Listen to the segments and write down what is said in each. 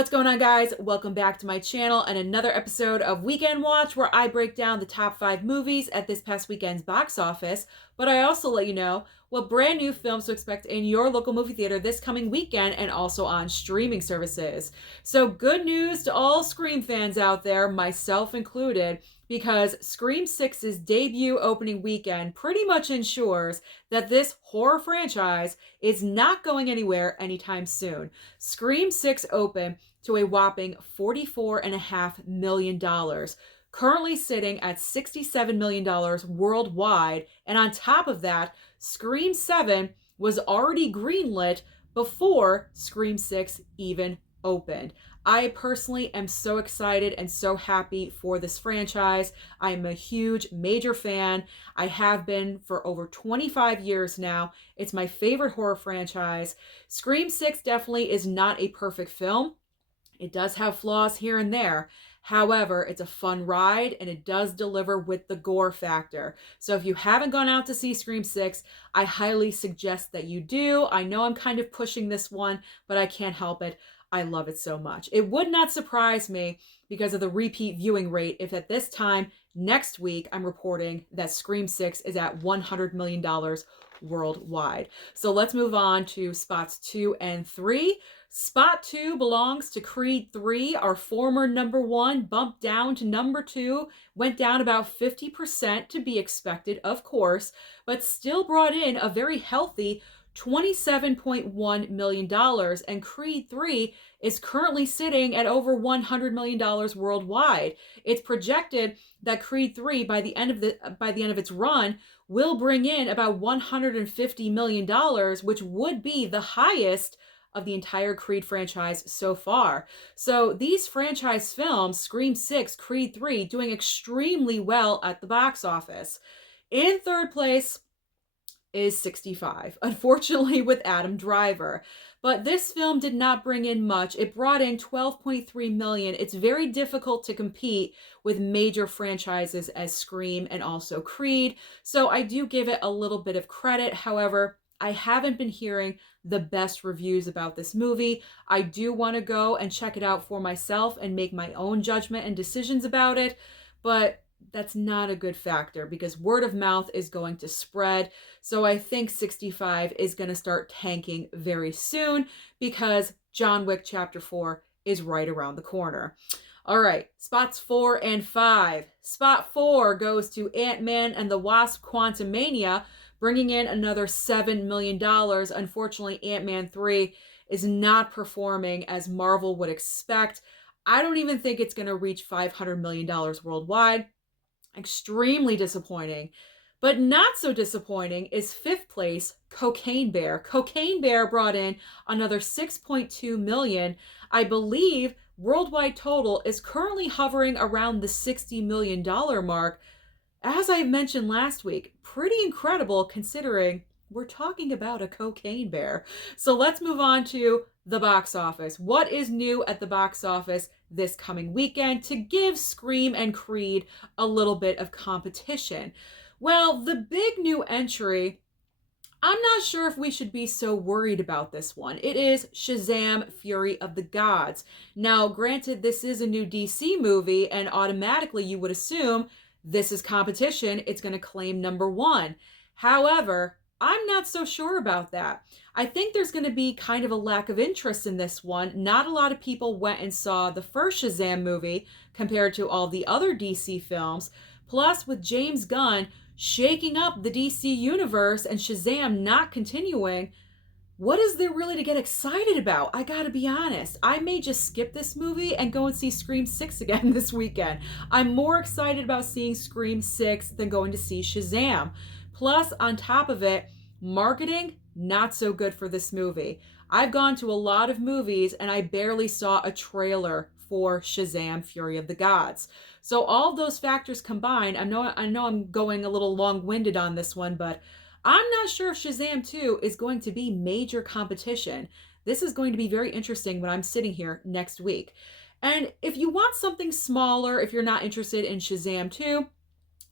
What's going on, guys? Welcome back to my channel and another episode of Weekend Watch, where I break down the top 5 movies at this past weekend's box office, but I also let you know what brand new films to expect in your local movie theater this coming weekend and also on streaming services. So good news to all Scream fans out there, myself included, because Scream 6's debut opening weekend pretty much ensures that this horror franchise is not going anywhere anytime soon. Scream 6 opened to a whopping $44.5 million, currently sitting at $67 million worldwide. And on top of that, Scream 7 was already greenlit before Scream 6 even opened. I personally am so excited and so happy for this franchise. I am a huge, major fan. I have been for over 25 years now. It's my favorite horror franchise. Scream 6 definitely is not a perfect film. It does have flaws here and there. However, it's a fun ride and it does deliver with the gore factor. So if you haven't gone out to see Scream 6, I highly suggest that you do. I know I'm kind of pushing this one, but I can't help it. I love it so much. It would not surprise me because of the repeat viewing rate if at this time next week I'm reporting that Scream 6 is at $100 million worldwide. So let's move on to spots 2 and 3. Spot 2 belongs to Creed 3, our former number 1, bumped down to number 2, went down about 50% to be expected, of course, but still brought in a very healthy $27.1 million, and Creed 3 is currently sitting at over $100 million worldwide. It's projected that Creed 3 by the end of its run will bring in about $150 million, which would be the highest of the entire Creed franchise so far. So these franchise films, Scream 6, Creed 3, doing extremely well at the box office. In third place is 65, unfortunately with Adam Driver. But this film did not bring in much. It brought in $12.3 million. It's very difficult to compete with major franchises as Scream and also Creed. So I do give it a little bit of credit. However, I haven't been hearing the best reviews about this movie. I do want to go and check it out for myself and make my own judgment and decisions about it, but that's not a good factor because word of mouth is going to spread. So I think 65 is going to start tanking very soon because John Wick Chapter 4 is right around the corner. All right, spots 4 and 5. Spot 4 goes to Ant-Man and the Wasp: Quantumania, bringing in another $7 million. Unfortunately, Ant-Man 3 is not performing as Marvel would expect. I don't even think it's going to reach $500 million worldwide. Extremely disappointing. But not so disappointing is fifth place, Cocaine Bear. Cocaine Bear brought in another $6.2 million. I believe worldwide total is currently hovering around the $60 million mark. As I mentioned last week, pretty incredible considering we're talking about a cocaine bear. So let's move on to the box office. What is new at the box office this coming weekend to give Scream and Creed a little bit of competition? Well, the big new entry, I'm not sure if we should be so worried about this one. It is Shazam: Fury of the Gods. Now, granted, this is a new DC movie, and automatically you would assume this is competition. It's going to claim number 1. However, I'm not so sure about that. I think there's going to be kind of a lack of interest in this one. Not a lot of people went and saw the first Shazam movie compared to all the other DC films. Plus, with James Gunn shaking up the DC universe and Shazam not continuing, what is there really to get excited about? I gotta be honest. I may just skip this movie and go and see Scream 6 again this weekend. I'm more excited about seeing Scream 6 than going to see Shazam. Plus, on top of it, marketing, not so good for this movie. I've gone to a lot of movies and I barely saw a trailer for Shazam: Fury of the Gods. So all of those factors combined, I know I'm going a little long-winded on this one, but I'm not sure if Shazam 2 is going to be major competition. This is going to be very interesting when I'm sitting here next week. And if you want something smaller, if you're not interested in Shazam 2,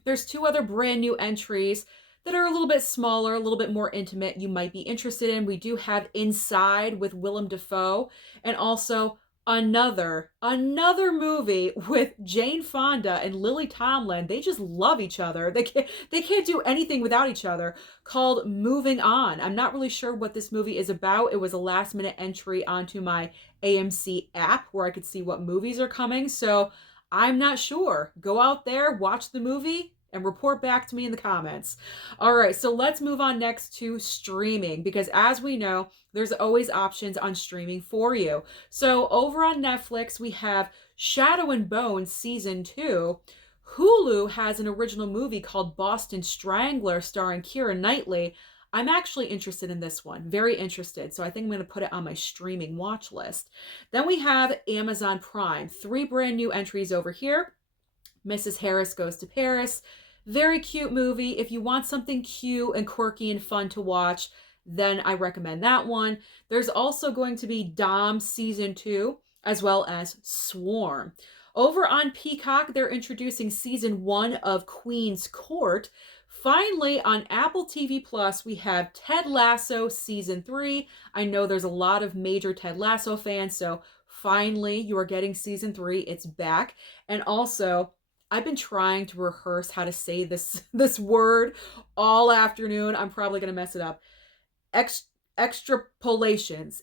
there's 2 other brand new entries that are a little bit smaller, a little bit more intimate you might be interested in. We do have Inside with Willem Dafoe and also Another movie with Jane Fonda and Lily Tomlin. They just love each other. They can't do anything without each other, called Moving On. I'm not really sure what this movie is about. It was a last minute entry onto my AMC app where I could see what movies are coming. So I'm not sure. Go out there, watch the movie, and report back to me in the comments. All right, so let's move on next to streaming, because as we know, there's always options on streaming for you. So over on Netflix, we have Shadow and Bone Season 2. Hulu has an original movie called Boston Strangler starring Keira Knightley. I'm actually interested in this one, very interested. So I think I'm going to put it on my streaming watch list. Then we have Amazon Prime, 3 brand new entries over here. Mrs. Harris Goes to Paris. Very cute movie. If you want something cute and quirky and fun to watch, then I recommend that one. There's also going to be Dom Season 2, as well as Swarm. Over on Peacock, they're introducing Season 1 of Queen's Court. Finally, on Apple TV Plus, we have Ted Lasso Season 3. I know there's a lot of major Ted Lasso fans, so finally you are getting Season 3. It's back. And also, I've been trying to rehearse how to say this word all afternoon. I'm probably going to mess it up. Extrapolations.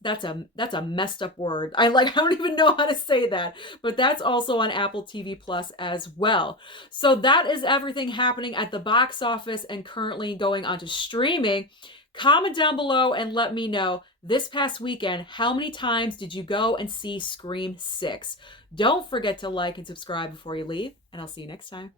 That's a messed up word. I don't even know how to say that, but that's also on Apple TV Plus as well. So that is everything happening at the box office and currently going on to streaming. Comment down below and let me know, this past weekend, how many times did you go and see Scream 6? Don't forget to like and subscribe before you leave, and I'll see you next time.